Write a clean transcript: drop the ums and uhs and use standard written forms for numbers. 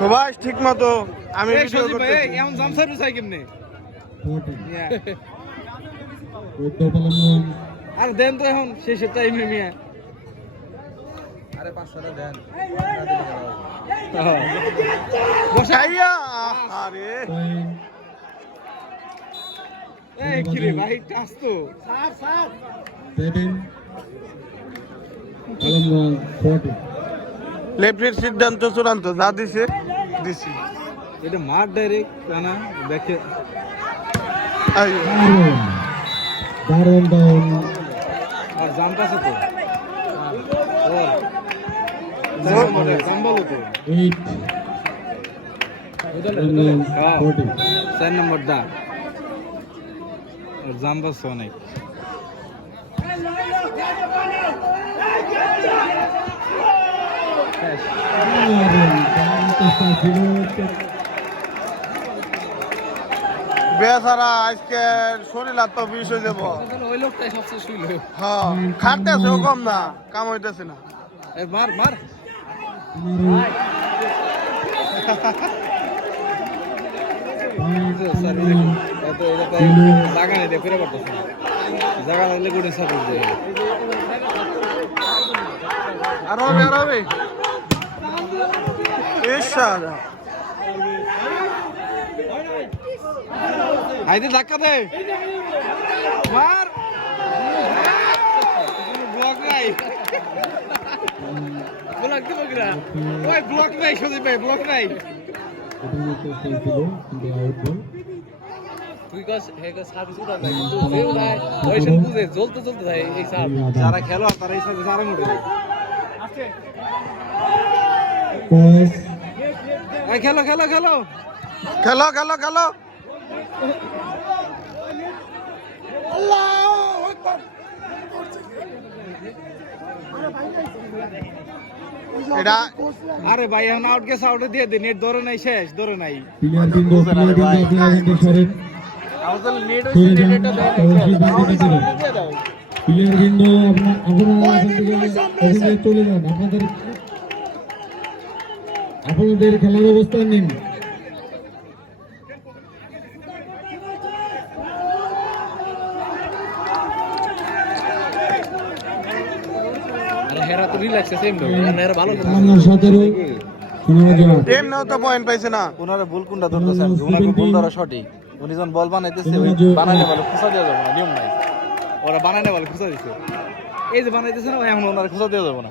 সবাই ঠিক মতো আমি ভিডিও করতেছি এমন জামসার চাই কেমনে আর দেন তো এখন শেষের টাইমে মিয়া আরে 500 দেন বসাইয়া আরে এই কি রে ভাই টাস তো সাপ সাপ ব্যাটিং আলমগঞ্জ 40 লেফটের সিদ্ধান্ত চূড়ান্ত যা দিছে দিছি এটা মার ডাইরেক্ট কানা দেখে দারুণ ডাউন আর জানতাছে তো জাম্বলো তো 8 4 নম্বর দা আর জানতাছে অনেক বেচারা আজকে শরীর আর তো বিষ হয়ে যাব ওই লোকটাই সবচেয়ে শুইল হ্যাঁ খাটতেছে ও কম না কাম হইতেছে না মার মার জায়গা নেই ফিরে পড়তেছে না জায়গা নিলে গুড়ি সাপোর্ট দেয় আর হবে ইশারা আইতে ধাক্কা দে মার ব্লক নাই ব্লক দেবো কিনা ওই ব্লক নাই সুদীপ ভাই ব্লক নাই যারা খেলো তারা এই সার্ভিস আরো মোটে খেলো খেলো খেলো খেলো খেলো খেলো এটা আরে ভাই এখন আউট গেছে আউটে দিয়ে দিন নেট ধরে নাই শেষ ধরে নাই প্লেয়ার বিন্দু সরেন আমাদের নেট হইছে নেটটা দেয় প্লেয়ার বিন্দু আপনারা চলে যান আপনাদের খেলার অবস্থা নিন হেরা তো রিল্যাক্স আছে এমনি হেরা ভালো আমার 17 টিম নাও তো পয়েন্ট পাইছে না ওনারা ভুল কোনটা ধরতেছেন ওনাকে ভুল ধরা সঠিক উনি যখন বল বানাইতেছে ওই বানাইতে বলে খুঁজা দেওয়া যাবে না নিয়ম নাই ওরা বানাইতে বলে খুঁজা দিছে এই যে বানাইতেছে না এখন ওনারা খুঁজা দেওয়া যাবে না